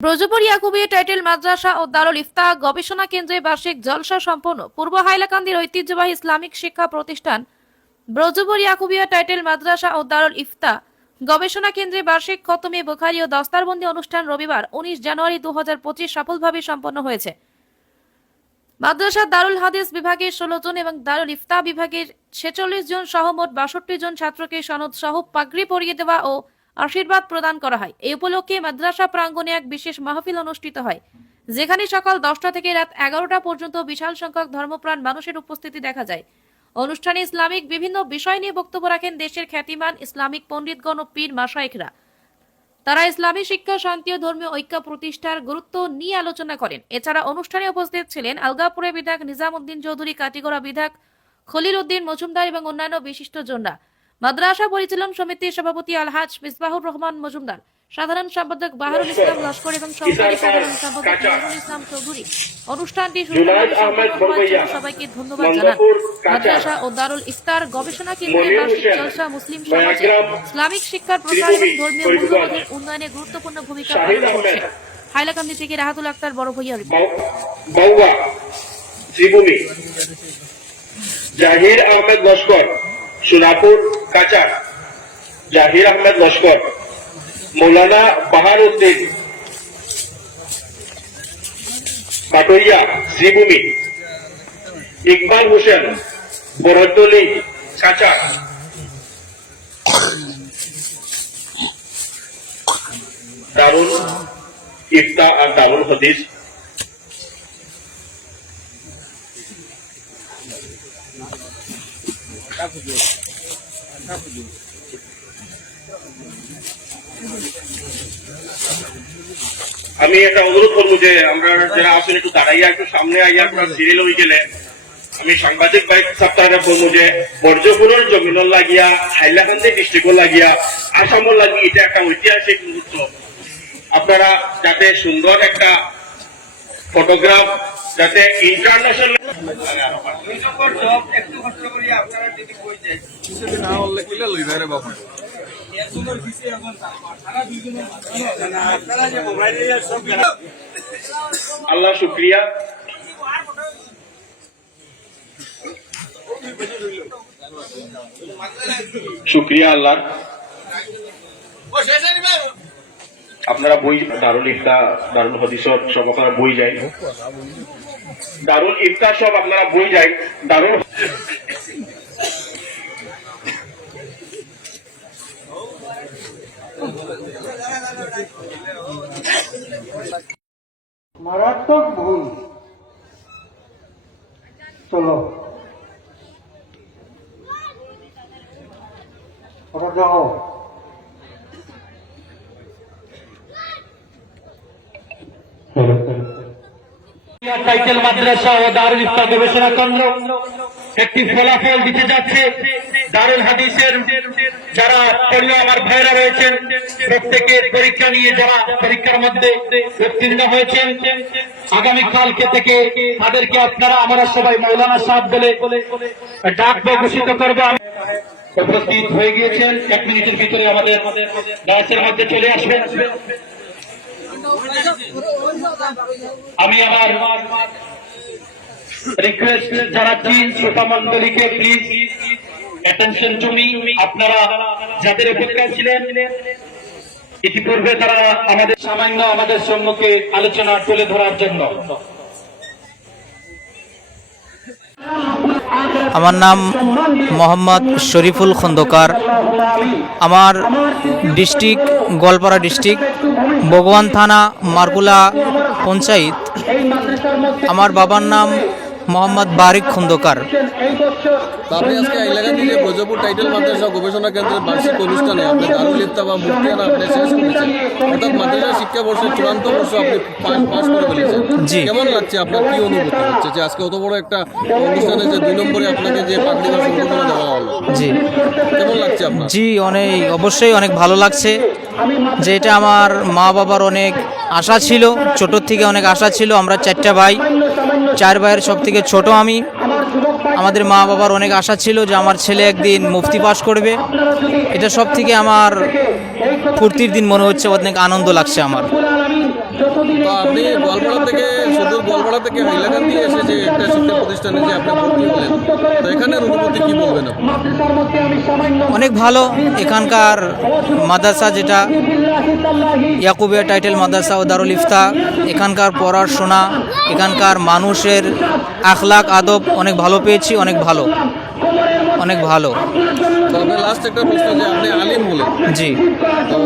Brajpur Yakubia title মাদ্রাসা ও দারুল ইফতা গবেষণা কেন্দ্রে বার্ষিক জলসা সম্পন্ন। পূর্ব হাইলাকান্দির ঐতিহ্যবাহী ইসলামিক শিক্ষা প্রতিষ্ঠান ব্রজপুর ইয়াকুবিয়া টাইটেল মাদ্রাসা ও দারুল ইফতা গবেষণা কেন্দ্রে বার্ষিক খতমে বুখারী ও দস্তারবন্দি অনুষ্ঠান রবিবার 19 জানুয়ারি 2025 সফলভাবে সম্পন্ন হয়েছে। মাদ্রাসা দারুল হাদিস বিভাগের 16 জন এবং দারুল ইফতা বিভাগের 46 জন সহ মোট 62 জন ছাত্রকে সনদ সহ পাগড়ি পরিয়ে দেওয়া ও আশীর্বাদ প্রদান করা হয়। এই উপলক্ষে মাদ্রাসা প্রাঙ্গণে এক বিশেষ মাহফিল অনুষ্ঠিত হয়, যেখানে সকাল 10টা থেকে রাত 11টা পর্যন্ত বিশাল সংখ্যক ধর্মপ্রাণ মানুষের উপস্থিতি দেখা যায়। অনুষ্ঠানে ইসলামিক বিভিন্ন বিষয় নিয়ে বক্তব্য রাখেন দেশের খ্যাতিমান ইসলামিক পণ্ডিতগণ ও পীর মাশায়েখরা। তারা ইসলামী শিক্ষা, শান্তি ও ধর্মীয় ঐক্য প্রতিষ্ঠার গুরুত্ব নিয়ে আলোচনা করেন। এছাড়া অনুষ্ঠানে উপস্থিত ছিলেন আলগাপুরের বিধায়ক নিজামউদ্দিন চৌধুরী, কাটিগড়া বিধায়ক খলিল উদ্দিন মজুমদার এবং অন্যান্য বিশিষ্টজনরা। মাদ্রাসা পরিচালন সমিতির সভাপতি আলহাজ মিসবাহুর রহমান মজুমদার, সাধারণ সম্পাদক বাহারুল ইসলাম লস্কর এবং সহকারী সাধারণ সম্পাদক নজরুল ইসলাম চৌধুরী অনুষ্ঠানটি সবাইকে ধন্যবাদ জানান। মাদ্রাসা ও দারুল ইফতার গবেষণা কেন্দ্রের বার্ষিক জলসা মুসলিম সমাজে ইসলামিক শিক্ষার প্রসার এবং ধর্মীয় মূল্যবোধের উন্নয়নে গুরুত্বপূর্ণ ভূমিকা পালন করছে। হাইলাকান্দি থেকে রাহাতুল আক্তার, বড় ভূঁইয়া রিপোর্ট। জাহির আহমেদ লস্কর, সোনাপুর কাচার। জাহির আহমেদ লস্কর, মৌলানা বাহারউদ্দিন কাটইয়া শ্রীভূমি। ইকবাল হোসেন, বরদলি কাচার। দারুল ইফতা আর দারুল হাদিস আমি একটা অনুরোধ করবো যে আমরা যারা আসলে একটু দাঁড়াইয়া একটু সামনে আইয়া আপনার সিরিয়াল হয়ে গেলে আমি সাংবাদিক ভাই সপ্তাহে বলবো যে বর্জপুরের জমিন লাগিয়া, হাইলাকান্দি ডিস্ট্রিক্ট লাগিয়া, আসামও লাগিয়ে এটা একটা ঐতিহাসিক মুহূর্ত। আপনারা যাতে সুন্দর একটা ফটোগ্রাফ যাতে ইন্টারন্যাশনাল আল্লাহ শুক্রিয়া। শুক্রিয়া আল্লাহ। আপনারা বই দারুল ইফতা, দারুল হাদিসর সব আপনারা বই যায়, দারুল ইফতা সব আপনারা বই যায়। দারুল মারাত্মক ভুল। চলো ওটা যাও। টাইটেল মাদ্রাসা ও দারুল ইফতা গবেষণা কেন্দ্র একটি ফলাফল দিতে যাচ্ছে। দারুল হাদিসের যারা পড়ুয়া আমার ভাইরা রয়েছেন, প্রত্যেকের পরীক্ষা নিয়ে যারা পরীক্ষার মধ্যে উত্তীর্ণ হয়েছেন, আগামীকালকে থেকে তাদেরকে আপনারা আমরা সবাই মৌলানা সাহেব বলে ডাকবো, ঘোষিত করবো। উপস্থিত হয়ে গিয়েছেন, 1 মিনিটের ভিতরে আমাদের ডায়াসের মধ্যে চলে আসবেন। আমি আমার রিকোয়েস্ট জানাচ্ছি শ্রোতা মন্ডলীকে, প্লিজ অ্যাটেনশন টু মি। আপনারা যাদের অপেক্ষায় ছিলেন ইতিপূর্বে, তারা আমাদের সামান্য আমাদের সম্মুখে আলোচনা তুলে ধরার জন্য। আমার নাম মোহাম্মদ শরীফুল খন্দকার। আমার ডিস্ট্রিক্ট গোয়ালপাড়া ডিস্ট্রিক্ট, ভগবান থানা, মারকুলা পঞ্চায়েত। আমার বাবার নাম মোহাম্মদ বারিক খন্দকার। আপনি আজকে হাইলাকান্দি যে ব্রজপুর টাইটেল মাদ্রাসা গবেষণা কেন্দ্রের বার্ষিক অনুষ্ঠানে আপনি দারুল ইফতা বা মুফতিয়ানা আপনি শেষ করেছেন, অর্থাৎ মাদ্রাসা শিক্ষা বর্ষের চূড়ান্ত বর্ষ আপনি পাস করে ফেলেছেন। জি, কেমন লাগছে আপনার, কি অনুভূতি হচ্ছে যে আজকে অত বড় একটা অনুষ্ঠানে যে 2 নম্বরে আপনাকে যে পাগড়ি বা সম্মাননা দেওয়া হলো? জি, কেমন লাগছে আপনার? জি, অবশ্যই অনেক ভালো লাগছে। যে এটা আমার মা বাবার অনেক আশা ছিল, ছোটোর থেকে অনেক আশা ছিল। আমরা 4টা ভাই, 4 ভাইয়ের সব থেকে ছোট আমি। আমাদের মা বাবার অনেক আশা ছিল যে আমার ছেলে একদিন মুফতি পাস করবে। এটা সব থেকে আমার ফুর্তির দিন মনে হচ্ছে, অনেক আনন্দ লাগছে আমার। তো আপনি গোয়ালপাড়া থেকে সুদূর গোয়ালপাড়া থেকে হাইলাকান্দি এসে যে একটা শিক্ষা প্রতিষ্ঠানে যে আপনি ভর্তি হলেন, তো এখানের অনুভূতি কি বলবেন আপনি? অনেক ভালো। এখানকার মাদ্রাসা যেটা ইয়াকুবিয়া টাইটেল মাদ্রাসা ও দারুল ইফতা, এখানকার পড়াশোনা, এখানকার মানুষের আখলাক আদব অনেক ভালো পেয়েছি, অনেক ভালো, অনেক ভালো। তো আপনার লাস্ট একটা প্রশ্ন, যে আপনি আলিম হলেন, জি। তো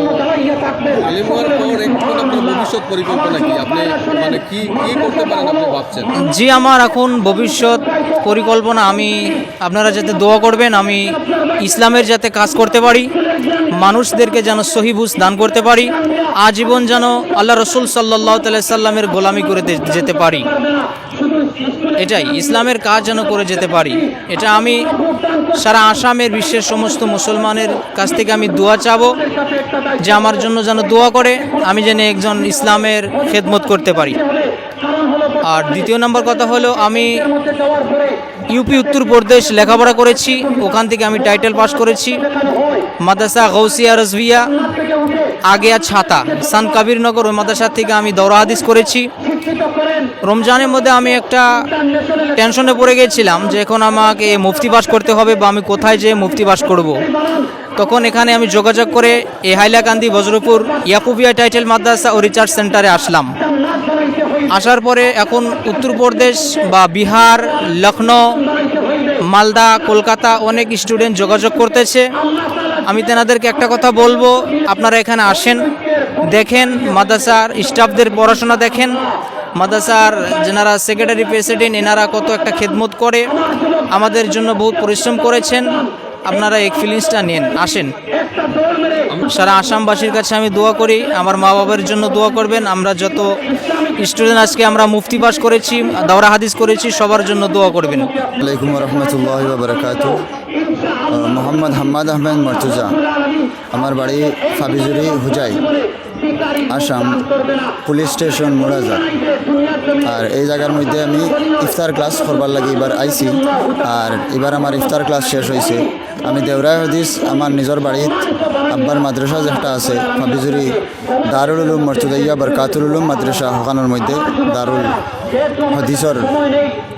আলিম হওয়ার পর এখন আপনার ভবিষ্যৎ পরিকল্পনা কি? আপনি মানে কি কি করতে পারেন আপনি ভাবছেন? জি, আমার এখন ভবিষ্যৎ পরিকল্পনা, আমি আপনারা যাতে দোয়া করবেন, আমি ইসলামের যাতে কাজ করতে পারি, মানুষদেরকে যেন সহি বুঝ দান করতে পারি, আজীবন যেন আল্লাহ রসুল সাল্লাল্লাহু তাআলা সাল্লামের গোলামি করে যেতে পারি, এটাই ইসলামের কাজ যেন করে যেতে পারি। এটা আমি সারা আসামের বিশ্বের সমস্ত মুসলমানের কাছ থেকে আমি দোয়া চাবো যে আমার জন্য যেন দোয়া করে, আমি যেন একজন ইসলামের খেদমত করতে পারি। আর দ্বিতীয় নম্বর কথা হলো, আমি ইউপি উত্তরপ্রদেশ লেখাপড়া করেছি, ওখান থেকে আমি টাইটেল পাস করেছি মাদ্রাসা গৌসিয়া রজভিয়া আগেয়া ছাতা সান কাবিরনগর, ওই মাদ্রাসা থেকে আমি দৌরা হাদিস করেছি। রমজানের মধ্যে আমি একটা টেনশনে পড়ে গিয়েছিলাম যে এখন আমাকে মুফতি পাস করতে হবে বা আমি কোথায় যেয়ে মুফতি পাস করব। তখন এখানে আমি যোগাযোগ করে এই হাইলাকান্দি বজ্রপুর ইয়াকুবিয়া টাইটেল মাদ্রাসা ও রিসার্চ সেন্টারে আসলাম। আসার পরে এখন উত্তরপ্রদেশ বা বিহার, লখনৌ, মালদা, কলকাতা অনেক স্টুডেন্ট যোগাযোগ করতেছে। আমি তেনাদেরকে একটা কথা বলবো, আপনারা এখানে আসেন, দেখেন মাদ্রাসার স্টাফদের পড়াশোনা দেখেন, মাদ্রাসার যেনারা সেক্রেটারি প্রেসিডেন্ট এনারা কত একটা খেদমত করে, আমাদের জন্য বহুত পরিশ্রম করেছেন। আপনারা এই ফিলিংসটা নেন, আসেন। সারা আসামবাসীর কাছে আমি দোয়া করি, আমার মা বাবার জন্য দোয়া করবেন। আমরা যত স্টুডেন্ট আজকে আমরা মুফতি পাস করেছি, দাওরা হাদিস করেছি, সবার জন্য দোয়া করবেন। আলাইকুম রহমতুল্লাহ বাবরকাত। মোহাম্মদ হাম্মাদ আহমেদ মর্তুজা, আমার বাড়ি ফাবিজুরি হুজাই, আসাম, পুলিশ স্টেশন মুরাজা। আর এই জায়গার মধ্যে আমি ইফতার ক্লাস করবার লাগে এবার আইছি। আর এবার আমার ইফতার ক্লাস শেষ হয়েছে। আমি দেওরা হাদিস আমার নিজের বাড়িত আব্বার মাদ্রাসা যেটা আছে ফাবিজুরি দারুল উলুম মর্তুদাইয়া বরকাতুল উলুম মাদ্রাসা, ওখানের মধ্যে দারুল হাদিসর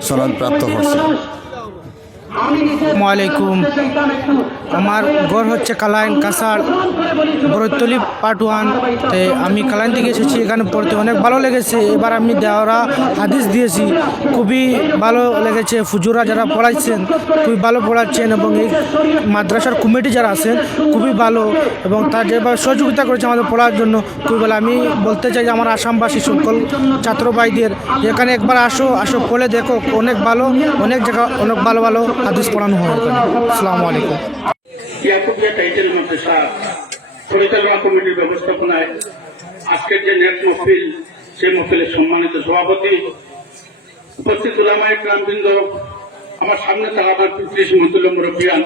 সনদ প্রাপ্ত করছে। আসসালামাইকুম। আমার ঘর হচ্ছে কালাইন কাসার বরতলি পার্ট 1। আমি কালাইন থেকে এসেছি, এখানে পড়তে অনেক ভালো লেগেছে। এবার আমি দেওরা হাদিস দিয়েছি, খুবই ভালো লেগেছে। ফুজুরা যারা পড়াইছেন খুবই ভালো পড়াচ্ছেন, এবং এই মাদ্রাসার কমিটি যারা আছেন খুবই ভালো, এবং তার যেভাবে সহযোগিতা করেছে আমাদের পড়ার জন্য খুবই ভালো। আমি বলতে চাই যে আমার আসামবাসী সকল ছাত্র ভাইদের এখানে একবার আসো পড়ে দেখো, অনেক ভালো, অনেক জায়গা অনেক ভালো ভালো হাদিস পড়ানো হয় এখানে। আসসালামু আলাইকুম। ইয়াকুবিয়া টাইটেল মাদ্রাসা পরিচালনা কমিটির ব্যবস্থাপনায় আজকের যে নেট মহফিল, সেই মহফিলের সম্মানিত সভাপতি, উপস্থিত উলামায়ে কেরামবৃন্দ, আমার সামনে থাকা আমার পিতৃ মহতুল্লাহ মুরব্বিয়ান,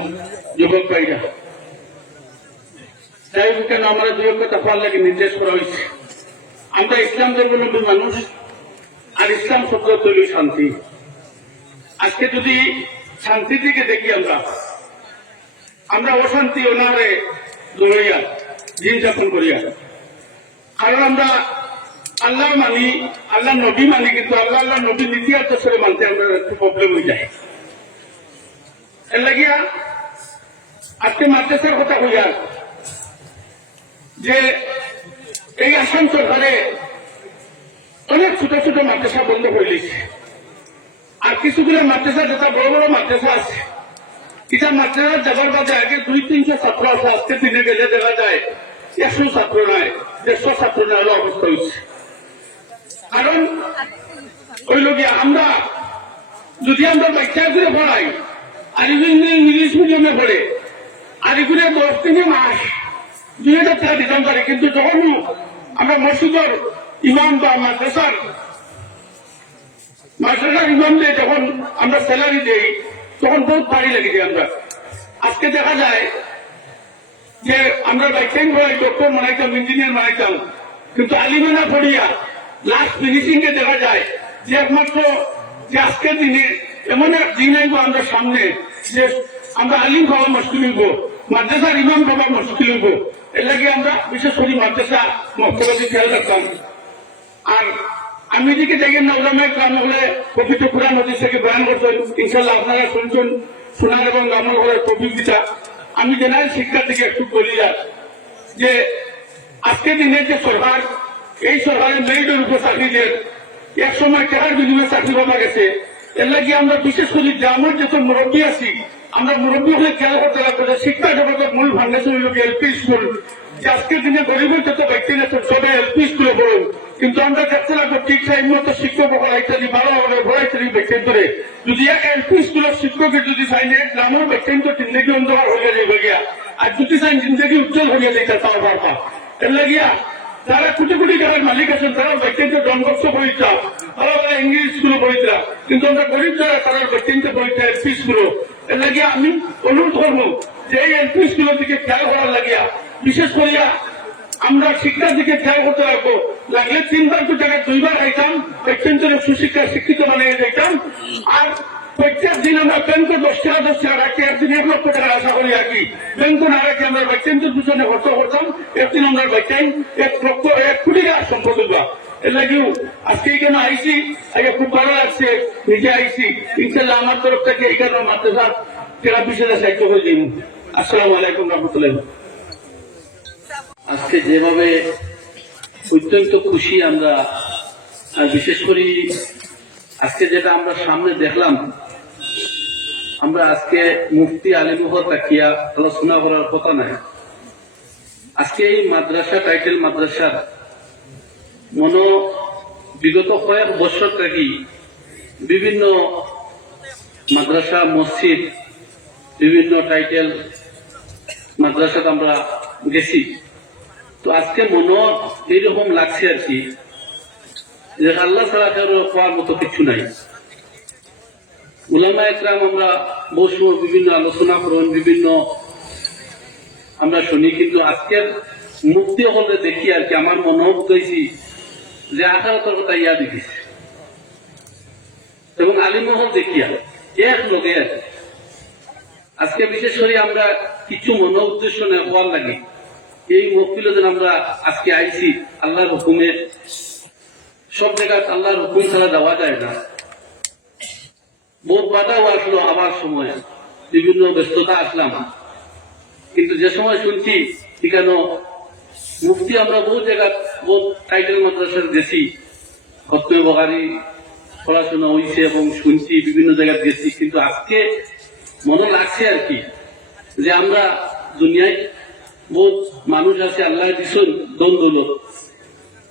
যুবক ভাইরা, যাই হোক কেন আমরা দুই কথা ফল লাগে নির্দেশ করা হয়েছে। আমরা ইসলাম ধর্মাবলম্বী মানুষ, আর ইসলাম শব্দ তৈরি শান্তি। আজকে যদি শান্তি থেকে দেখি আমরা অশান্তি ওনারে দৌড়াইয়া দিন যাপন করিয়া, কারণ আমরা আল্লাহ মানি, আল্লাহ নবী মানি, কিন্তু আল্লাহ নবী নীতি আদর্শে মানতে আমরা একটু প্রবলেম হয়ে যায়। এর লাগিয়া আজকে মাদ্রাসার কথা হইয়া যে এই আসাম সরকারে অনেক ছোট ছোট মাদ্রাসা বন্ধ করে দিয়েছে। আর কিছুগুলো মাদ্রাসা যেটা বড় বড় মাদ্রাসা আছে, এটা মাদ্রাসার যাবার বাদে আগে 200-300 ছাত্র আছে, আজকে দিনে গেলে দেখা যায় 100 ছাত্র নয়, 150 ছাত্র নয় হলো অবস্থা হচ্ছে। কারণ ওই লোকে আমরা যদি আমরা বাচ্চা করে পড়াই, আর ইংলিশ মিডিয়ামে পড়ে, আর এগুলো 10 থেকে মাস 2000 টাকা দিতাম পারি, কিন্তু যখন আমরা মসজিদের ইমাম বা মাদ্রাসার ইমামকে যখন আমরা স্যালারি দেই, তখন বহুত ভারী লেগে যায়। আমরা আজকে দেখা যায় যে আমরা বাইকেন পড়াই, ডক্টর বানাইতাম, ইঞ্জিনিয়ার বানাইতাম, কিন্তু আলিমানা পড়িয়া লাস্ট ফিনিশিং এ দেখা যায় যে একমাত্র যে আজকের দিনে এমন এক দিন আইব আমরা সামনে যে আমরা আলিম পাওয়া মুশকিল হইব, মাদ্রাসার ইমাম পাওয়া মুশকিল হইব। এর লাগে আমরা বিশেষ করে মাদ্রাসা মক্তবাদী খেয়াল রাখতাম। আর আমি এদিকে দেখেন না ওলামা ইকরাম হলে পবিত্র কুরআন হাদিস থেকে বয়ান করতে ইনশাআল্লাহ আপনারা শুনছেন শোনার এবং আমল করার তৌফিক দিতা। আমি জেনারেল শিক্ষা থেকে একটু বলি যে আজকে দিনের যে সরকার, এই সরকারের মেরিটের উপর চাকরিদের এক সময় কেরার বিনিময়ে চাকরি পাওয়া গেছে। এর লাগে আমরা বিশেষ করে গ্রামের যত মুরব্বী আছি, আমরা মুরব্বী হলে খেয়াল করতে লাগবে যে শিক্ষা জগতের মূল ফাউন্ডেশন হল এলপি স্কুল। যে আজকের দিনে গরিবের যত ব্যক্তি আছে সবে এলপি স্কুলে পড়ুন, কিন্তু আমরা দেখতে লাগবো ঠিক টাইম মতো শিক্ষক ইত্যাদি ভালো হবে ভয় ইত্যাদি ব্যক্তি ধরে যদি এক এলপি স্কুলের শিক্ষকের যদি চাইলে গ্রামের ব্যক্তি তো জিন্দগি অন্ধকার হয়ে যাবে গিয়া, আর যদি চাই জিন্দগি উজ্জ্বল হয়ে যেতে তাও পারবা। এর লাগিয়া যারা কোটি কোটি টাকার মালিক আছেন তারা ব্যক্তিত্ব জনগোষ্ঠ পরীক্ষা, তারা ইংলিশ স্কুলে পরীক্ষা, কিন্তু আমরা গরিব যারা তারা ব্যক্তিত্ব পরীক্ষা এলপি স্কুলে। এর লাগিয়া আমি অনুরোধ করবো যে এই এলপি স্কুলের দিকে খেয়াল করার লাগিয়া, বিশেষ করিয়া আমরা শিক্ষার দিকে খেয়াল করতে রাখবো। লাগলে 3 বার 2 টাকা 2 বার খাইতাম, ব্যক্তিত্ব সুশিক্ষা শিক্ষিত বানিয়ে যাইতাম। আর প্রত্যেক দিন আমরা ব্যাংকে 10 টাকা রাখি, একদিন 1 লক্ষ টাকা আশা করি আর কি ব্যাংকে না রাখি আমরা ব্যক্তিত্বের পিছনে খরচ করতাম, একদিন আমরা ব্যক্তি 1 লক্ষ 1 কোটি টাকা সম্পদ হইবা। এর লাগেও আজকে এখানে আইসি, আগে খুব ভালো লাগছে, নিজে আইসি। ইনশাল্লাহ আমার তরফ থেকে এখানে মাদ্রাসা যারা বিশেষ সাহিত্য করে দিন। আসসালামু আলাইকুম রহমতুল্লাহ। আজকে যেভাবে অত্যন্ত খুশি আমরা, আর বিশেষ করে আজকে যেটা আমরা সামনে দেখলাম, আমরা আজকে মুফতি আলিমুহ তাকিয়া আলোচনা করার কথা নাই। আজকে এই মাদ্রাসা টাইটেল মাদ্রাসার বিগত কয়েক বছর থেকে বিভিন্ন মাদ্রাসা মসজিদ বিভিন্ন টাইটেল মাদ্রাসাতে আমরা গেছি। তো আজকে এইরকম লাগছে আর কি যে আল্লাহ ছাড়া কারো পাওয়ার মতো কিছু নাই। উলামা একরাম আমরা বহু সময় বিভিন্ন আলোচনা করুন, বিভিন্ন আমরা শুনি, কিন্তু আজকের মুক্তি হলে দেখি আর কি আমার মনোভ হয়েছি যে আখারাতের কথা ইয়া দেখিছে এবং আলিমহল দেখিয়া এক লগে আজকে বিশেষ করে আমরা কিছু মনো উদ্দেশ্য নেওয়ার লাগে এই মহফিল যেন আমরা আজকে আইছি আল্লাহর হুকুমে। সব জায়গায় আল্লাহর হুকুম ছাড়া যাওয়া যায় না। বহুত বাধাও আসলো, আবার সময় বিভিন্ন ব্যস্ততা আসলাম, কিন্তু যে সময় শুনছি এখানে মুফতি আমরা বহু জায়গায় বহু টাইটেল মাদ্রাসার গেছি, খতমে বখারি পড়াশোনা হয়েছে এবং শুনছি বিভিন্ন জায়গায় গেছি, কিন্তু আজকে মনে লাগছে আর কি যে আমরা দুনিয়ায় বহুত মানুষ আছে আল্লাহ দিচ্ছেন দন দৌলত,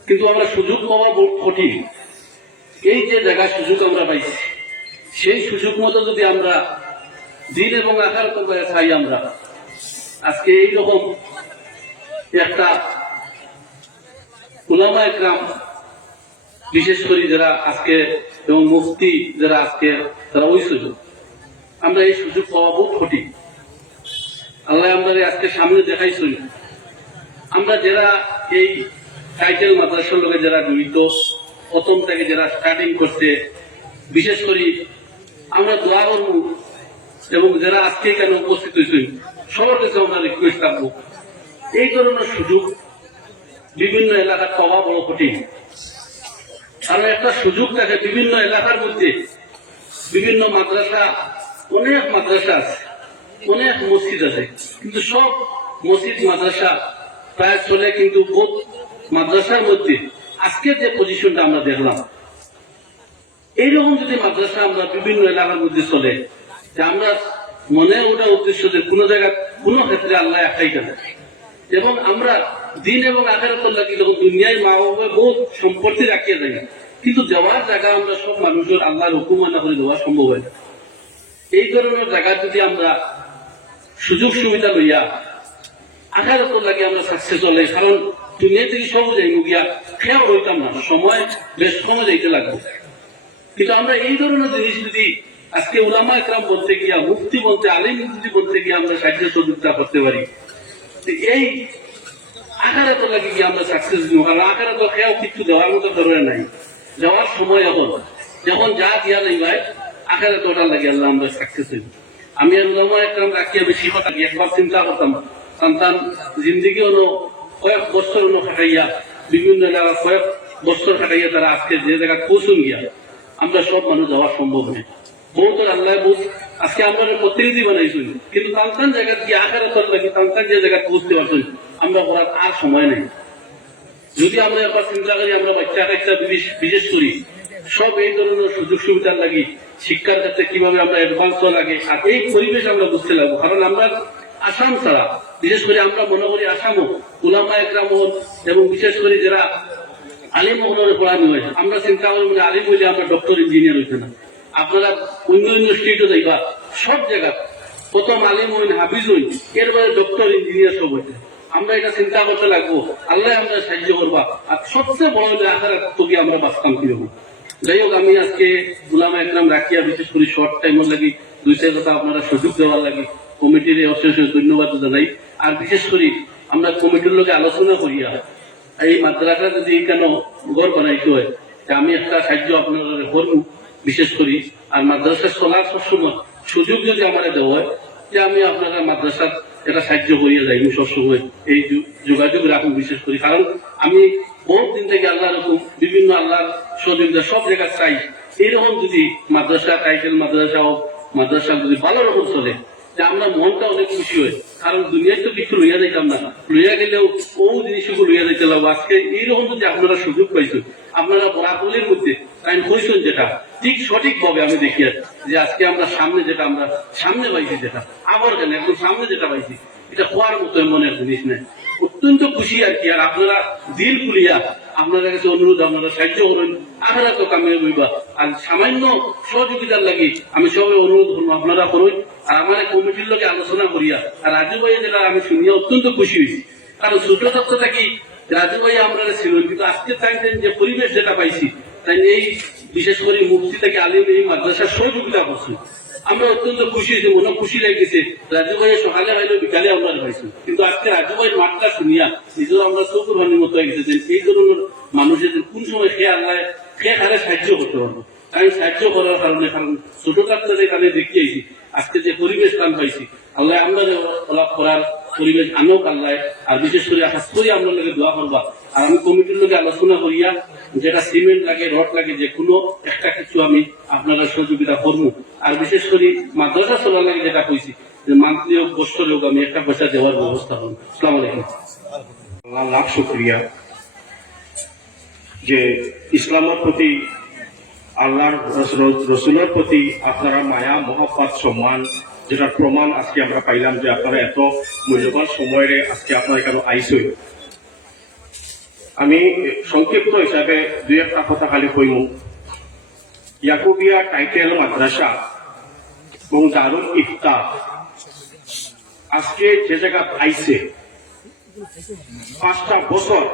কিন্তু আমরা সুযোগ পাওয়া বহুত কঠিন। এই যে জায়গায় সুযোগ আমরা পাইছি, সেই সুযোগ মতো যদি আমরা দিন এবং আখারাত চাই, আমরা আজকে এইরকম একটা উলামা একরাম বিশেষ করে যারা আজকে এবং মুফতি যারা আজকে তারা ওই সুযোগ, আমরা এই সুযোগ পাওয়া বহুত কঠিন। আল্লাহ আমরা আজকে সামনে দেখাইছিল। আমরা যারা এই টাইটেল মাদ্রাসার লোকে যারা জড়িত, প্রথম থেকে যারা স্টার্টিং করছে, বিশেষ করে আমরা দোয়া করব এবং যারা আজকে এখানে উপস্থিত হয়েছেন সবার কাছে আমরা রিকোয়েস্ট থাকবো, এই ধরনের সুযোগ বিভিন্ন এলাকার পাওয়া বড় কঠিন। কারণ একটা সুযোগ থাকে বিভিন্ন এলাকার মধ্যে, বিভিন্ন মাদ্রাসা, অনেক মাদ্রাসা আছে, অনেক মসজিদ আছে, কিন্তু সব মসজিদ মাদ্রাসা প্রায় চলে, কিন্তু বহুত মাদ্রাসার মধ্যে আজকের যে পজিশনটা আমরা দেখলাম, এইরকম যদি মাদ্রাসা আমরা বিভিন্ন এলাকার মধ্যে চলে, যে আমরা মনে ওটা উদ্দেশ্য যে কোনো জায়গায় কোনো ক্ষেত্রে আল্লাহ একটাই করে, এবং আমরা দিন এবং আখিরাতের লাগি যখন দুনিয়ায় মা বাবা বহুত সম্পত্তি রাখিয়ে যাই, কিন্তু দেওয়ার জায়গা আমরা সব মানুষের আল্লাহর হুকুম মানা করে দেওয়া সম্ভব হয় না। এই ধরনের জায়গা যদি আমরা সুযোগ সুবিধা লইয়া আখিরাতের লাগি আমরা সাকসেস হলে, কারণ দুনিয়া থেকে সব যাই গিয়া খেয়াল হইতাম না, সময় বেশ কমে যাইতে লাগবে। কিন্তু আমরা এই ধরনের জিনিস যদি আজকে উলামা একরাম বলতে গিয়া, মুফতি বলতে, আলিম যদি বলতে গিয়ে আমরা সাহায্য সহযোগিতা করতে পারি, এই আখিরাতের লাগি গিয়ে আমরা সাকসেস দিব। কারণ আখিরাত খেয়াল কিছু দেওয়ার মতো ধরনের নাই, যাওয়ার সময় এখন যখন যা দিয়া নেই ভাই আখিরাত ওটার লাগে আল্লাহ আমরা সাকসেস হইব। আমি উলামা একরাম রাখিয়া বেশি কথা একবার চিন্তা করতাম, সন্তান জিন্দগি হলো কয়েক বছর হলো খাটাইয়া বিভিন্ন এলাকা কয়েক বছর কাটাইয়া তারা আজকে যে জায়গা পৌঁছুন গিয়া আমরা সব মানুষ যাওয়া সম্ভব নেই। বহুত আল্লাহ বহুত আজকে আমরা প্রতিনিধি বানাইছুন, কিন্তু তানতান জায়গা কি আকারে লাগি তানতান যে জায়গা পৌঁছতে পারছেন আমরা করার আর সময় নেই। যদি আমরা একবার চিন্তা করি আমরা বাচ্চা কাচ্চা বিশেষ করি সব এই ধরনের সুযোগ সুবিধার লাগি শিক্ষার ক্ষেত্রে কিভাবে আমরা অ্যাডভান্স লাগে আর এই পরিবেশ আমরা বুঝতে লাগবো। কারণ আমরা আসাম ছাড়া বিশেষ করে আমরা মনে করি আসামও উলামা একরাম এবং বিশেষ করে যারা আলিম মহলের পড়ানো হয়েছে আমরা চিন্তা করি মানে আলিম হইলে আমরা ডক্টর ইঞ্জিনিয়ার হইতে না। আপনারা অন্য অন্য স্টেটও যাইবা সব জায়গা প্রথম আলিম হইন হাফিজ হইন এরপরে ডক্টর ইঞ্জিনিয়ার সব হইতে। আমরা এটা চিন্তা করতে লাগবো আল্লাহ আমরা সাহায্য করবা আর সবচেয়ে বড় হলে আখার তোকে আমরা বাঁচতাম কিরকম। যাই হোক আমি আজকে উলামা একরাম রাখিয়া বিশেষ করে শর্ট টাইমের লাগি দুই চার কথা আপনারা সুযোগ দেওয়ার লাগে কমিটির অশেষ ধন্যবাদ জানাই। আর বিশেষ করে আমরা কমিটির লোকে আলোচনা করিয়া এই মাদ্রাসা যদি কেন ঘর বানাইতে হয় আমি একটা সাহায্য আপনারা করবো বিশেষ করি। আর মাদ্রাসা চলার সবসময় সুযোগ যদি আমার দেওয়া হয় যে আমি আপনারা মাদ্রাসার এটা সাহায্য করিয়া যাই সবসময় এই যোগাযোগ রাখুন বিশেষ করি। কারণ আমি বহুত দিন থেকে আল্লাহ রকম বিভিন্ন আল্লাহর সহযোগিতা সব জায়গা চাই। এইরকম যদি মাদ্রাসা টাইটেল মাদ্রাসা হোক মাদ্রাসা যদি ভালো রকম চলে যে আমরা মনটা অনেক খুশি হয়। কারণ দুনিয়ায় তো কিছু লইয়া যাইতাম না, লইয়া গেলেও ও জিনিসগুলো লইয়া যাইতে লাগবো। আজকে এইরকম যদি আপনারা সুযোগ পাইছেন আপনারা বরাবরের মধ্যে টাইম করেছেন যেটা ঠিক সঠিক ভাবে আমি দেখি যে আজকে আমরা সামনে যেটা আমরা সামনে পাইছি যেটা আবার কেন একদম সামনে যেটা পাইছি এটা হওয়ার মতো মনের জিনিস নেই। অত্যন্ত খুশি আর কি। আর আপনারা দিল খুলিয়া আপনারা কাছে অনুরোধ আপনারা সাহায্য করেন আপনারা তো কামে বইবা। আর সামান্য সহযোগিতার লাগি আমি সবাই অনুরোধ করবো আপনারা করুন। আর আমার কমিটির লোকে আলোচনা করিয়া আর রাজু ভাই যেটা আমি শুনিয়া অত্যন্ত খুশি হয়েছি। কারণ ছোট তত্ত্ব থাকি রাজু ভাই আমরা ছিল, কিন্তু আজকে চাইছেন যে পরিবেশ যেটা পাইছি তাই এই বিশেষ করে মুফতি থেকে আলিম এই মাদ্রাসার সহযোগিতা করছি আমরা অত্যন্ত খুশি হয়েছি। মনে খুশি লেগেছে রাজু ভাইয়ের সকালে হয়তো বিকালে আমরা পাইছি, কিন্তু আজকে রাজু ভাইয়ের মাঠটা শুনিয়া নিজের আমরা চকুর ভানির মতো হয়ে গেছে এই ধরনের মানুষের কোন সময় খেয়ে আল্লাহ খেয়ে খালে সাহায্য করতে পারবো। আমি সাহায্য করার কারণে কারণ ছোট কাজটার এখানে দেখিয়েছি আজকে যে পরিবেশ টান পাইছি আল্লাহ আমরা লাভ করার পরিবেশ আনোক আল্লাহ। আর বিশেষ করে আশা করি আপনার লোকে দোয়া করবা। আর আমি কমিটির লোকে আলোচনা করিয়া যেটা সিমেন্ট লাগে রড লাগে যে কোনো একটা কিছু আমি আপনারা সহযোগিতা করবো। আর বিশেষ করে মাদ্রাসা চলার লাগে যেটা কইছি যে মান্থলি হোক বছরে হোক আমি একটা পয়সা দেওয়ার ব্যবস্থা করবো। আসসালামু আলাইকুম। লাখ শুক্রিয়া যে ইসলামের প্রতি আল্লাহর রসুলের প্রতি আপনারা মায়া মহব্বত সম্মান যেটার প্রমাণ আজকে আমরা পাইলাম যে আপনারা এত মূল্যবান সময়ের আজকে আপনারা এখানে আইসই। আমি সংক্ষিপ্ত হিসাবে দুই একটা কথা খালি কইম। ইয়াকুবিয়া টাইটেল মাদ্রাসা এবং দারুল ইফতা আজকে যে জায়গা আইছে 5টা বছর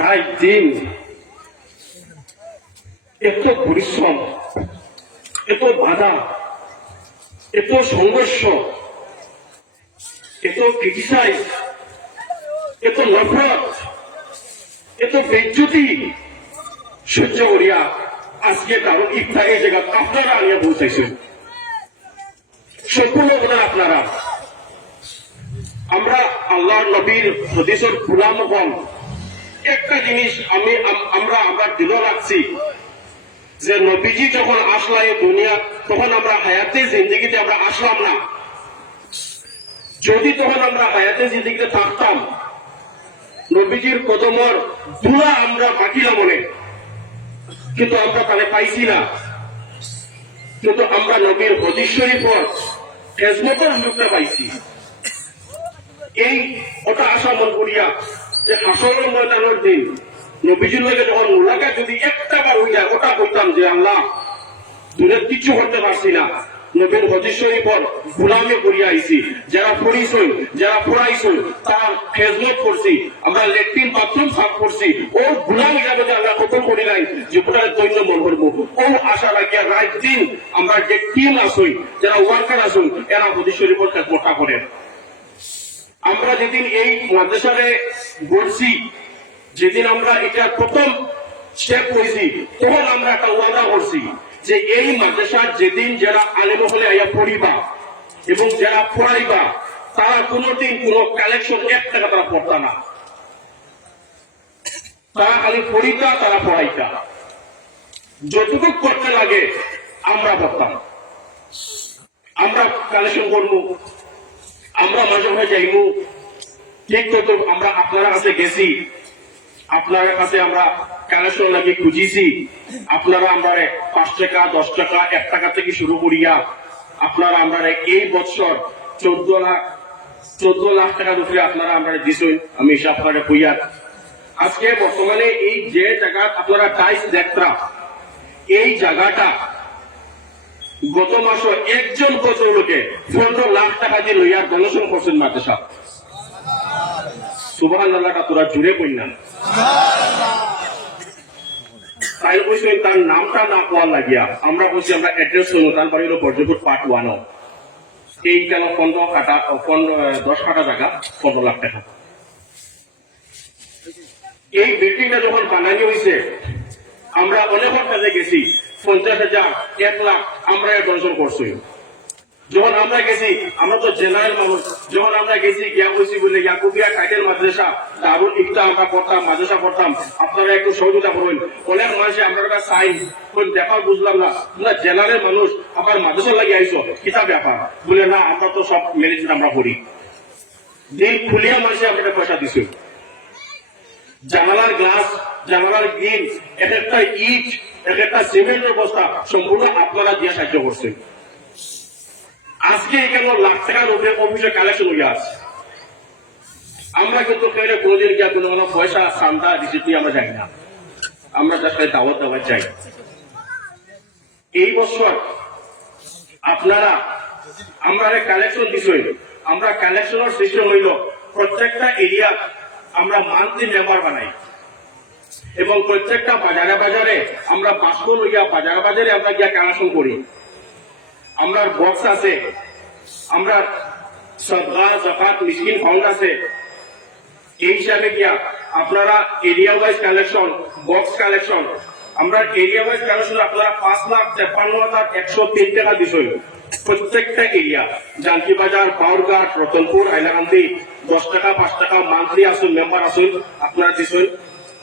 রাত দিন এত পরিশ্রম এত বাধা এত সংঘর্ষ এত ক্রিটিসাইজ এত নফরত এত বেজ্জতি সহ্য করিয়া আজকে কারো ইফতা এই জায়গা আপনারা আনিয়া পৌঁছাইছেন সম্পূর্ণ গুণা আপনারা। আমরা আল্লাহর নবীর হাদিসের গোলামগণ একটা জিনিস আমরা দিল রাখছি যে নবীজি যখন আসলা এই দুনিয়া তখন আমরা হায়াতে জিন্দগিতে আমরা আসলাম না। যদি তখন আমরা হায়াতে জিন্দগিতে থাকতাম নবীজির কদমর ধুলা আমরা মাটিলাম মনে, কিন্তু আমরা তাহলে পাইছি না। কিন্তু আমরা নবীর হাদিস শরীফের খেজমতের সুযোগটা পাইছি। এই ওটা আশা মন করিয়া যে হাসরের ময়দানের দিন নবীজির লগে যখন মুলাকাত যদি একটা বার হয়ে যায় ওটা বলতাম যে আল্লাহ দূরের কিছু করতে পারছি না, নবীর হাদিস শরীফের গোলামি করিয়া আইছি। যারা পড়িছই যারা পড়াইছই তার খেজমত করছি, আমরা ল্যাট্রিন বাথরুম সাফ করছি, ও গোলাম হিসাবে যে আল্লাহ কবুল করি নাই যে ওটার দৈন্য মন করবো। ও আশা রাখিয়া রাত দিন আমরা যে টিম আসই যারা ওয়ার্কার আসুন এরা হাদিস শরীফের খেজমতটা করেন। আমরা যেদিন এই মাদ্রাসারে বলছি যেদিন আমরা এটা প্রথম স্টেপ করেছি তখন আমরা একটা ওয়াদা করছি যে এই মাদ্রাসার যেদিন যারা আলেম হলে আইয়া পড়িবা এবং যারা পড়াইবা তারা কোনোদিন কোনো কালেকশন 1 টাকা তারা পড়তা না। তারা খালি পড়িতা, তারা পড়াইতা, যতটুকু করতে লাগে আমরা করতাম। আমরা কালেকশন করবো, আমরা মাঝে মাঝে যাইবো, ঠিক তত আমরা আপনার কাছে গেছি, আপনার কাছে আমরা কালেকশন লাগে খুঁজিছি, আপনারা আমরা 5 টাকা 10 টাকা 1 টাকা থেকে শুরু করিয়া আপনারা আমরা এই বছর 14 লাখ টাকার উপরে আপনারা আমরা দিছেন। আমি হিসাব করে কইয়া আজকে বর্তমানে এই যে জায়গা আপনারা টাইস যাত্রা, এই জায়গাটা গত মাসে একজন কত লোকে 15 লাখ টাকা দিয়ে লইয়ার ডোনেশন করছেন মাদ্রাসা। সুবহানাল্লাহটা তোরা জুড়ে কই না, তাই কইছেন তার নামটা না কোয়ার লাগিয়া আমরা বলছি আমরা অ্যাড্রেস হইল তার বাড়ি হলো বর্জপুর পার্ট 1। এই কেন 10 কাটা জায়গা 15 লাখ টাকা। এই বিল্ডিংটা যখন বানানি হয়েছে আমরা অনেকের কাছে গেছি, 50,000 1 লাখ আমরা ডোনেশন করছি। যখন আমরা গেছি, আমরা তো জেনারেল মানুষ, যখন আমরা গেছি গিয়া বলছি বলে ইয়াকুবিয়া টাইটেল মাদ্রাসা দারুল ইফতা আমরা পড়তাম, মাদ্রাসা পড়তাম, আপনারা একটু সহযোগিতা করবেন। অনেক মানুষে আমরা সাইন ব্যাপার বুঝলাম না, তোমরা জেনারেল মানুষ আবার মাদ্রাসা লাগে আইসো, কিতা ব্যাপার? বলে না আমরা তো সব ম্যানেজমেন্ট আমরা করি। দিন খুলিয়া মানুষে আমরা পয়সা দিছি, জানালার গ্লাস, জানালার গ্রিল, এক একটা ইট, এক একটা সিমেন্টের বস্তা সম্পূর্ণ আপনারা দিয়ে সাহায্য করছেন। আজকে এখানে লাখ টাকার উপরে অফিসে কালেকশন হয়ে আছে। আমরা কিন্তু কোনোদিন গিয়া কোনো পয়সা চান্দা দিচ্ছি আমরা যাই না, আমরা তার সাথে দাওয়াত চাই। এই বছর আপনারা আমরা কালেকশন দিছই, আমরা কালেকশনের সিস্টেম হইল প্রত্যেকটা এরিয়া আমরা মান্থলি মেম্বার বানাই এবং প্রত্যেকটা বাজারে বাজারে আমরা বাস্ক লইয়া বাজারে বাজারে আমরা গিয়া কালেকশন করি। আমরা বক্স আছে, আমরা সদকা যাকাত মিসকিন ফাউন্ড আছে। এই হিসাবে গিয়া আপনারা area wise collection, box collection, আমরা এরিয়া ওয়াইজ কালেকশন আপনারা 5,53,103 টাকা দিছই। প্রত্যেকটা এরিয়া জানকি বাজার, বাউরঘাট, রতনপুর, হাইলাকান্দি 10 টাকা 5 টাকা মান্থলি আসুন, মেম্বার আসুন, আপনারা দিছই।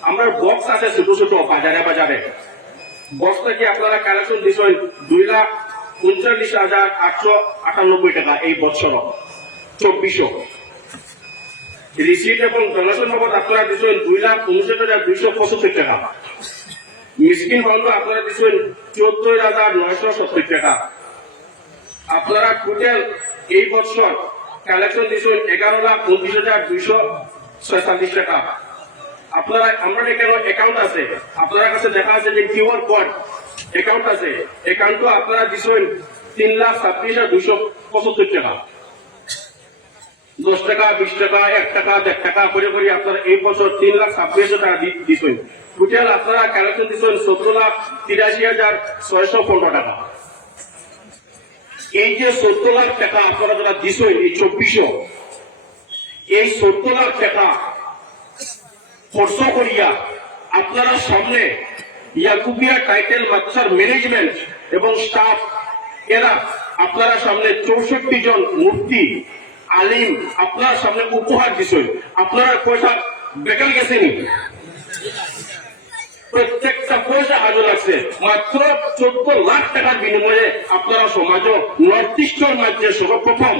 আমরা বক্স আছে ছোট ছোট বাজারে বাজারে, বক্সটা কি আপনারা কালেকশন দিছই 2,39,898 টাকা এই বছর 2400। রিসিট এবং ডোনেশন বাবদ আপনারা দিচ্ছেন 2,59,275 টাকা। মিসকিন ফাউন্ড আপনারা দিচ্ছেন 14,970 টাকা। আপনারা টোটাল এই বছর কালেকশন দিচ্ছেন 11,29,246 টাকা। আপনারা আমরা এখানে অ্যাকাউন্ট আছে, আপনার কাছে দেখা আছে যে কিউআর কোড অ্যাকাউন্ট আছে, অ্যাকাউন্টও আপনারা দিচ্ছেন 3,26,275 টাকা। 10 টাকা 20 টাকা 1 টাকা 1.5 টাকা করে করে আপনারা এই বছর 3,26,000 টাকা দিচ্ছেন। টোটাল আপনারা কালেকশন দিচ্ছেন 17,83,615 টাকা। এই যে 17 লাখ টাকা আপনারা যারা দিচ্ছেন এই 2400, এই 17 লাখ টাকা খরচ করিয়া আপনারা সামনে ইয়াকুবিয়া টাইটেল মাদ্রাসার ম্যানেজমেন্ট এবং স্টাফ এরা আপনারা সামনে 64 জন মুফতি আলিম আপনার সামনে উপহার দিচ্ছেন। আপনারা পয়সা বেকার গেছেনি, প্রত্যেকটা পয়সা হাজর লাগছে। মাত্র 14 লাখ টাকার বিনিময়ে আপনারা সমাজ নর্থ ইস্টের মাঝে সর্বপ্রথম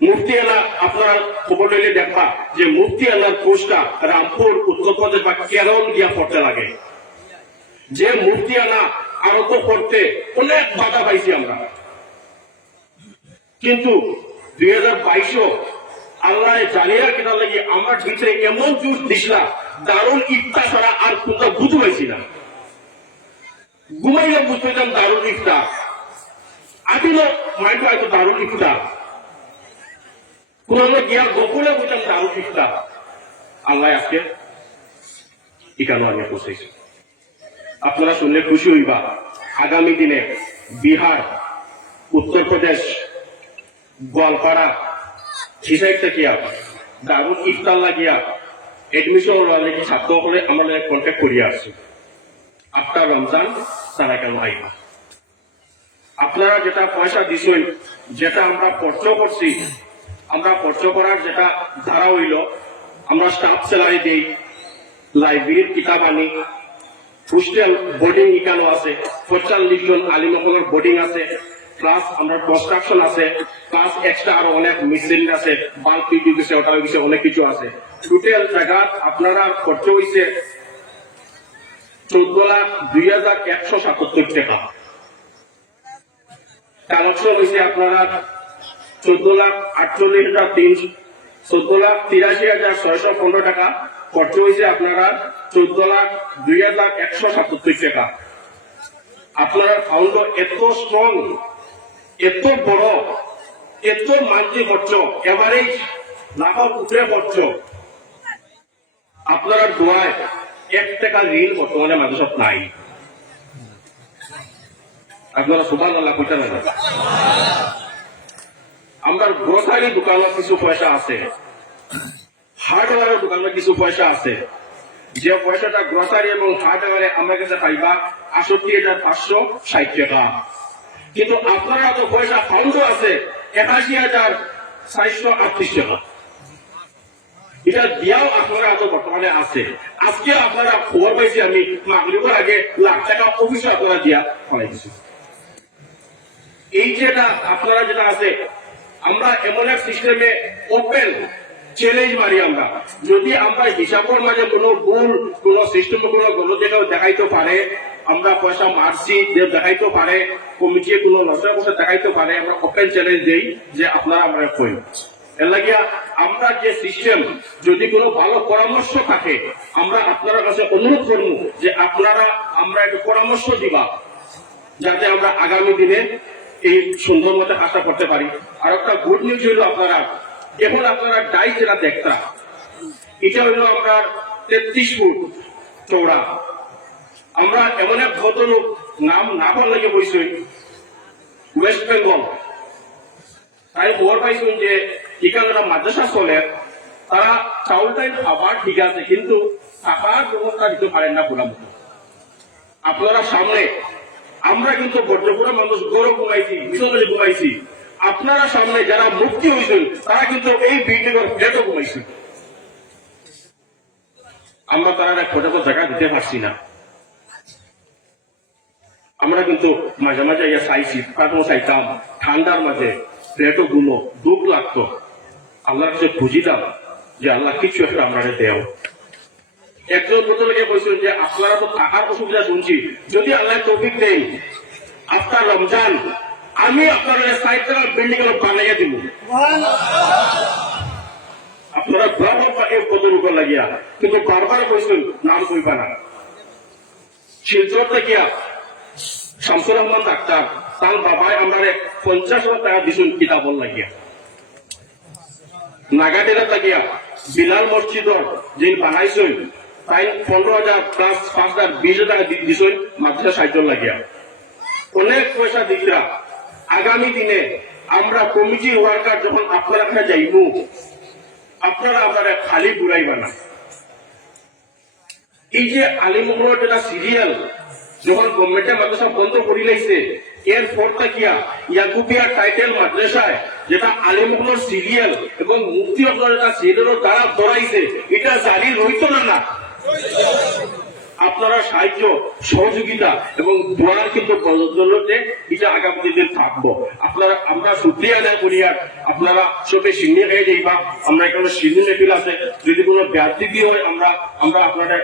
মুফতি আলা আপনারা খবর লইলে দেখবা যে মুফতি আলার পোস্টটা রামপুর, উত্তরপ্রদেশ বা কেরল গিয়া পড়তে লাগে। যে মুফতি আলা আরোগ্য করতে অনেক বাধা পাইছি আমরা, কিন্তু 2022 আল্লাহ জানিয়া কেনা লাগে আমার ভিতরে এমন জুস দিসলা দারুল ইফতা ছাড়া আর কোনটা বুঝতে পাইছি না। ঘুমাইয়া বুঝতে পারতাম দারুল ইফতা, আদিল মাইন্ড হয়তো দারুল ইফতা, কোন গিয়া গোকুলে বুঝতাম দারুল ইফতা। আল্লাহ আজকে এখানে আমি পৌঁছেছি। আপনারা শুনলে খুশি হইবা, আগামী দিনে বিহার, উত্তরপ্রদেশ, গোয়ালপাড়া হিসাব থেকে দারুল ইফতার লাগিয়া এডমিশন লাগি ছাত্র হলে আমরা কন্ট্যাক্ট করিয়া আসছি। আফটার রমজান তারা কেন আইবা, আপনারা যেটা পয়সা দিছেন, যেটা আমরা খরচ করছি, আমরা খরচ করার যেটা ধারা হইল আমরা স্টাফ স্যালারি দেই, লাইব্রেরির কিতাব আনি, হোস্টেল বোর্ডিং এখানেও আছে, 45 জন আলিমসকলের বোর্ডিং আছে, প্লাস আমরা কনস্ট্রাকশন আছে, প্লাস এক্সট্রা আরো অনেক মেশিন আছে, বাল্ব টিউব আছে, ওটার বিষয়ে অনেক কিছু আছে। টোটাল জায়গা আপনারা খরচ হয়েছে 14,02,177 টাকা। কালেকশন হয়েছে আপনারা 14,48,314,615 টাকা। খরচ হয়েছে আপনারা 14,02,177 টাকা। আপনারা ফাউন্ড এত স্ট্রং, এত বড়, এত মান্থলি খরচ, এভারেজ লাখের উপরে খরচ। আপনারা দোয়ায় 1 টাকা ঋণ বর্তমানে মানুষের নাই। আপনারা সুবহানাল্লাহ কইতে না। আমরা গ্রোসারি দোকানে কিছু পয়সা আছে, হার্ডওয়ারের দোকানে কিছু পয়সা আছে, যে পয়সাটা গ্রোসারি এবং হার্ডওয়ারে আমার কাছে পাইবা 68,560 টাকা। কিন্তু আপনারা তো পয়সা ফাউন্ড আছে 81,438 টাকা। এটা দিয়াও আপনারা তো বর্তমানে আছে। আজকে আপনারা খবর পাইছি আমি মাগরিবের আগে লাখ টাকা অফিসে আপনারা দিয়া পাইছি। এই যেটা আপনারা যেটা আছে, আমরা এমন এক সিস্টেমে ওপেন চ্যালেঞ্জ মারি। আমরা যদি আমরা হিসাবের মাঝে কোনো ভুল, কোন সিস্টেমে কোনো গলতি দেখাইতে পারে, আমরা পয়সা মারছি যে দেখাইতে পারে, কমিটি কোনো নজর বসে দেখাইতে পারে, আমরা ওপেন চ্যালেঞ্জ দেই যে আপনারা আমরা কই। এর লাগিয়া আমরা যে সিস্টেম, যদি কোনো ভালো পরামর্শ থাকে, আমরা আপনার কাছে অনুরোধ করব যে আপনারা আমরা একটা পরামর্শ দিবা, যাতে আমরা আগামী দিনে এই সুন্দর মতো কাজটা করতে পারি। আর একটা গুড নিউজ হইল, আপনারা এখন আপনারা ডাই যেটা দেখতা, এটা হইল আমরা 33 ফুট চৌড়া। আমরা এমন এক ভদ্রলোক, নাম না বললে বলছি, ওয়েস্ট বেঙ্গল, তাই খবর পাইছেন যে এখানে মাদ্রাসা চলে, তারা চাউলটাই খাবার ঠিক আছে, কিন্তু থাকার ব্যবস্থা দিতে পারেন না পুরা মতো। আপনারা সামনে আমরা কিন্তু বর্জপুরের মানুষ গৌরব ঘুমাইছি, বিশ্বজয় ঘুমাইছি। আপনারা সামনে যারা মুক্তি হয়েছেন, তারা কিন্তু এই বিল্ডিং এর ফ্ল্যাটও ঘুমাইছেন। আমরা তারা পর্যাপ্ত জায়গা দিতে পারছি না। আমরা কিন্তু মাঝে মাঝে ইয়া চাইছি, কাঠও চাইতাম, ঠান্ডার মাঝে ফ্ল্যাটও ঘুমো, দুঃখ লাগতো। আল্লাহর কাছে খুঁজিতাম যে আল্লাহ কিছু একটা আমরা দেও। একজন বদলকে বলছেন যে আপনারা তো থাকার অসুবিধা শুনছি, যদি আল্লাহ তৌফিক দেন আপনার রমজান আমি আপনারা 60 বিল্ডিং বানাইয়া দিব। আপনারা কতটুকু লাগিয়া, কিন্তু বারবার বলছেন নাম কইবা না। শিলচর থেকে শামসুর রহমান ডাক্তার, তার বাবায় আমরা 50,000 টাকা দিচ্ছেন কিতাবল লাগিয়া। নাগাটেরা লাগিয়া বিলাল মসজিদর যে বানাইছেন, তাই 15,000 প্লাস 5,000 20,000 টাকা দিচ্ছেন মাদ্রাসা সাহায্য লাগিয়া। অনেক পয়সা দিকরা। আগামী দিনে আমরা কমিটি ওয়ার্কার যখন আপনারা এখানে যাইব, আপনারা আপনারা খালি বুড়াইবা না। এই যে আলিমুগর যেটা সিরিয়াল যখন গভর্নমেন্টের মাদ্রাসা বন্ধ করে লাইছে, এরপর থাকিয়া ইয়াকুবিয়া টাইটেল মাদ্রাসায় যেটা আলিমুগর সিরিয়াল এবং মুফতি যেটা সিরিয়ালের দ্বারা ধরাইছে, এটা জারি রইত না। আপনারা সাহায্য, সহযোগিতা এবং দোয়ার কিন্তু বদলতে এটা আগামী দিন থাকবো। আপনারা আমরা শুক্রিয়া আদায় করি। আর আপনারা সবে সিন্নি হয়ে যাইবা, আমরা এখানে সিন্নি মেফিল আছে, যদি কোনো ব্যাধি হয় আমরা আপনাদের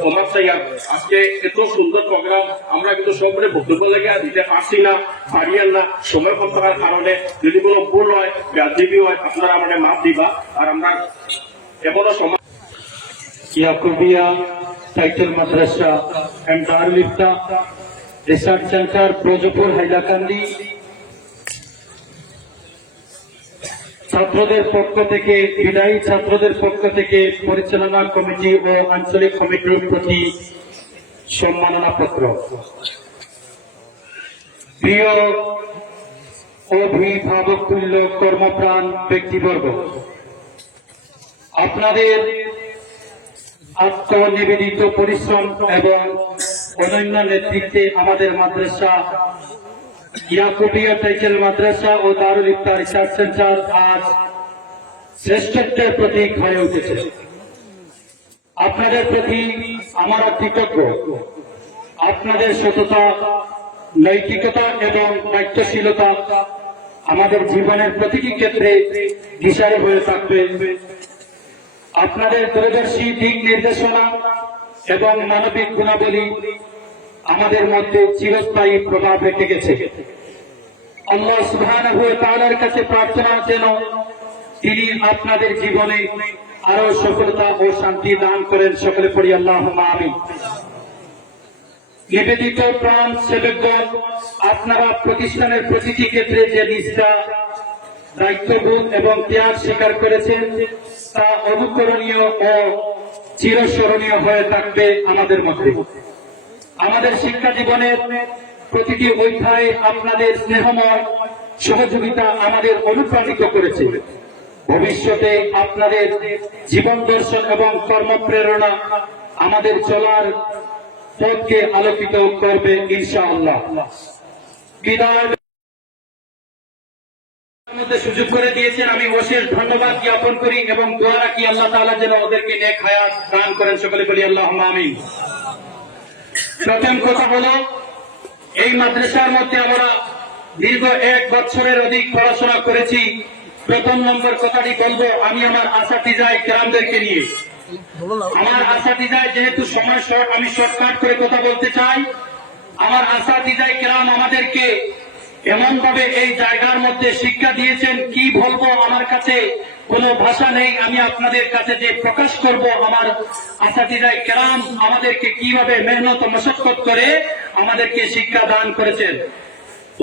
ক্ষমা চাই। আর আজকে এত সুন্দর প্রোগ্রাম আমরা কিন্তু সবরে বক্তব্য লেগে দিতে পারছি না, পারিয়েন না, সময় কম থাকার কারণে। যদি কোনো ভুল হয়, ব্যাধি হয়, আপনারা আমাদের মাপ দিবা। আর আমরা এখনো সময় Yaqubia title Madrasa and Darul Ifta research centre Brajpur Hailakandi ছাত্রদের পক্ষ থেকে, বিদায়ী ছাত্রদের পক্ষ থেকে পরিচালনা কমিটি ও আঞ্চলিক কমিটির প্রতি সম্মাননা পত্র। প্রিয় অভিভাবকতুল্য কর্মপ্রাণ ব্যক্তিবর্গ, আপনাদের আত্মনিবেদিত পরিশ্রম এবং অনন্য নেতৃত্বে আমাদের মাদ্রাসা ইয়াকুবিয়া টাইটেল মাদ্রাসা ও দারুল ইফতা রিসার্চ সেন্টার আজ শ্রেষ্ঠত্বের প্রতীক হয়ে উঠেছে। আপনাদের প্রতি আমরা কৃতজ্ঞ। আপনাদের সততা, নৈতিকতা এবং দায়িত্বশীলতা আমাদের জীবনের প্রতিটি ক্ষেত্রে দিশারি হয়ে থাকবে। আপনাদের দূরদর্শী দিক নির্দেশনা এবং মানবিক গুণাবলী আমাদের মধ্যে চিরস্থায়ী প্রভাব রেখে গেছে। আল্লাহ সুবহানাহু ওয়া তাআলার কাছে প্রার্থনা যেন তিনি আপনাদের জীবনে আরো সফলতা ও শান্তি দান করেন। সকলে পড়ি আল্লাহুম্মা আমিন। নিবেদিত প্রাণ সেবকগণ, আপনারা প্রতিষ্ঠানের প্রতিটি ক্ষেত্রে যে নিষ্ঠা, দায়িত্ববোধ এবং ত্যাগ স্বীকার করেছেন তা অনুকরণীয় ও চিরস্মরণীয় হয়ে থাকবে আমাদের মধ্যে। আমাদের শিক্ষা জীবনের প্রতিটি অধ্যায়ে আপনাদের স্নেহময় সহযোগিতা আমাদের অনুপ্রাণিত করেছে। ভবিষ্যতে আপনাদের জীবন দর্শন এবং কর্মপ্রেরণা আমাদের চলার পথকে আলোকিত করবে ইনশাআল্লাহ। বিদায় মধ্যে সুযোগ করে দিয়েছেন, আমি অশেষ ধন্যবাদ জ্ঞাপন করি এবং দোয়া রাখি আল্লাহ তাআলা যেন ওদেরকে নেক হায়াত দান করেন। সকলে বলি আল্লাহুম্মা আমিন। প্রথম কথা হলো, এই মাদ্রাসার মধ্যে আমরা দীর্ঘ 1 বছরের অধিক পড়াশোনা করেছি। প্রথম নম্বর কথাটি বলবো আমি আমার আসাতিজায়ে কেরামদেরকে নিয়ে। আমার আসাতিজায়, যেহেতু সময় শর্ট, আমি শর্টকাট করে কথা বলতে চাই। আমার আসাতিজায়ে কেরাম আমাদেরকে এমন ভাবে এই জায়গার মধ্যে শিক্ষা দিয়েছেন, কি বলবো, আমার কাছে কোনো ভাষা নেই। আমি আপনাদের কাছে যে প্রকাশ করব আমার আসাতিজায়ে কেরাম আমাদেরকে কিভাবে মেহনত ও মশক্কত করে আমাদেরকে শিক্ষা দান করেছেন।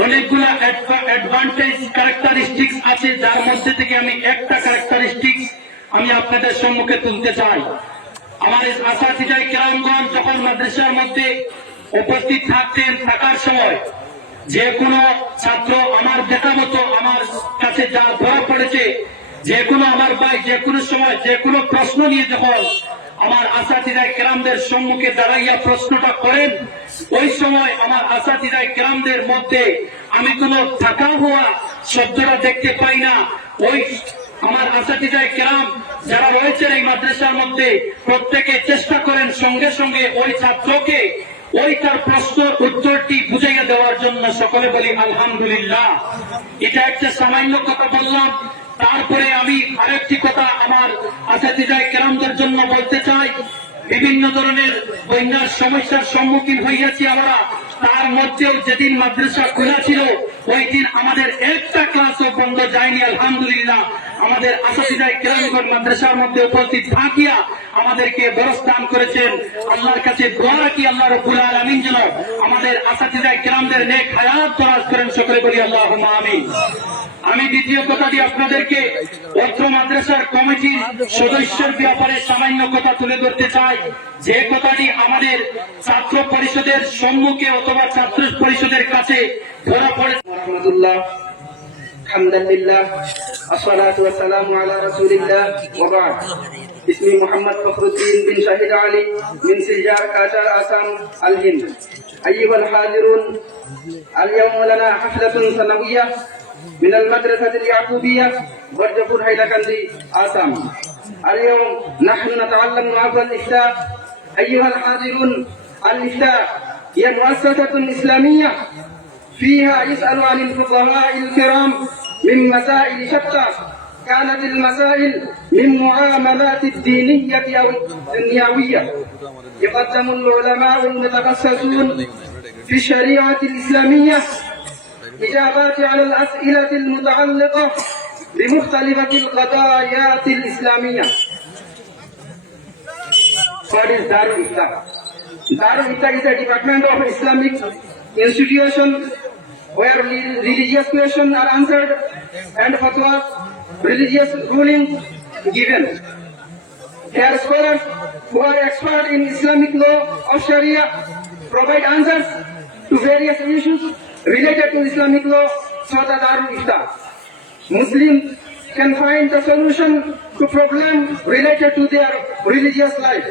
অনেকগুলো অ্যাডভান্টেজ ক্যারেক্টারিস্টিক্স আছে, যার মধ্যে থেকে আমি একটা ক্যারেক্টারিস্টিক্স আমি আপনাদের সম্মুখে তুলতে চাই। আমার আসাতিজায়ে কেরামগণ যখন মাদ্রাসার মধ্যে উপস্থিত থাকার সময় যে কোনো ছাত্র আমার দেখা মতো আমার কাছে যা ধরা পড়েছে, যে কোনো আমার ভাই যে কোনো সময় যে কোনো প্রশ্ন নিয়ে যখন আমার আসাতিজায়ে কেরামদের সম্মুখে দাঁড়াইয়া প্রশ্নটা করেন, ওই সময় আমার আসাতিজায়ে কেরামদের মধ্যে আমি কোনো থাকা হওয়া শব্দটা দেখতে পাই না। ওই আমার আসাতিজায়ে কেরাম যারা রয়েছেন এই মাদ্রাসার মধ্যে, প্রত্যেকে চেষ্টা করেন সঙ্গে সঙ্গে ওই ছাত্রকে ওই তার প্রশ্নের উত্তরটি বুঝাইয়া দেওয়ার জন্য। সকলে বলি আলহামদুলিল্লাহ। এটা একটা সামান্য কথা বললাম। তারপরে আমি আরেকটি কথা আমার আসাতিজায়ে কেরামদের জন্য বলতে চাই। বিভিন্ন ধরনের বন্যার সমস্যার সম্মুখীন হইয়াছি আমরা, তার মধ্যেও যেদিন মাদ্রাসা খোলা ছিল ওই দিন আমাদের একটা ক্লাসও বন্ধ যায়নি। আলহামদুলিল্লাহ, আমাদের আসাতিজায়ে কেরামগণ মাদ্রাসার মধ্যে উপস্থিত থাকিয়া আমাদেরকে বরস দান করেছেন। আল্লাহর কাছে দোয়া রাখি আল্লাহ রাব্বুল আলামিন যেন আমাদের আসাতিজায়ে কেরামদের নেক হায়াত দরাজ করেন। সকলে বলি আল্লাহুম্মা আমিন। আমি দ্বিতীয় কথাটি আপনাদেরকে অত্র মাদ্রাসার কমিটির সদস্যের ব্যাপারে সামান্য কথা তুলে ধরতে চাই। যে কথাটি আমাদের ছাত্র পরিষদের সম্মুখে অথবা ছাত্র পরিষদের কাছে ধরা পড়ে। রহমতুল্লাহ, আলহামদুলিল্লাহ, আসসালাতু ওয়াসসালামু আলা রাসূলিল্লাহ ওয়া বা'দ। ইসমি মুহাম্মদ ফখরুদ্দিন বিন শাহিদ আলী মিন সিলজার কাটার আসাম আল হিন্দ। আইয়ুহাল হাজিরুন, আল-ইয়াওমা লানা হাফলাতুন সানাওয়্যাহ من المدرسة اليعقوبية برجفور هيلاكندي آسام. اليوم نحن نتعلم معظم الإفتاء. أيها الحاضرون، الإفتاء هي مؤسسة إسلامية فيها يسأل عن الفقهاء الكرام من مسائل شتى. كانت المسائل من معاملات الدينية أو الدنيوية. يقدم العلماء المتخصصون في الشريعة الإسلامية إجابات على الأسئلة المتعلقة بمختلف القضايا الإسلامية. What is Darul Ifta? Darul Ifta is a department of Islamic institution where religious questions are answered and fatwas, religious rulings given. Here scholars who are expert in Islamic law of Sharia provide answers to various issues related to Islamic law through the Darul Ifta. Muslims can find the solution to problems related to their religious life.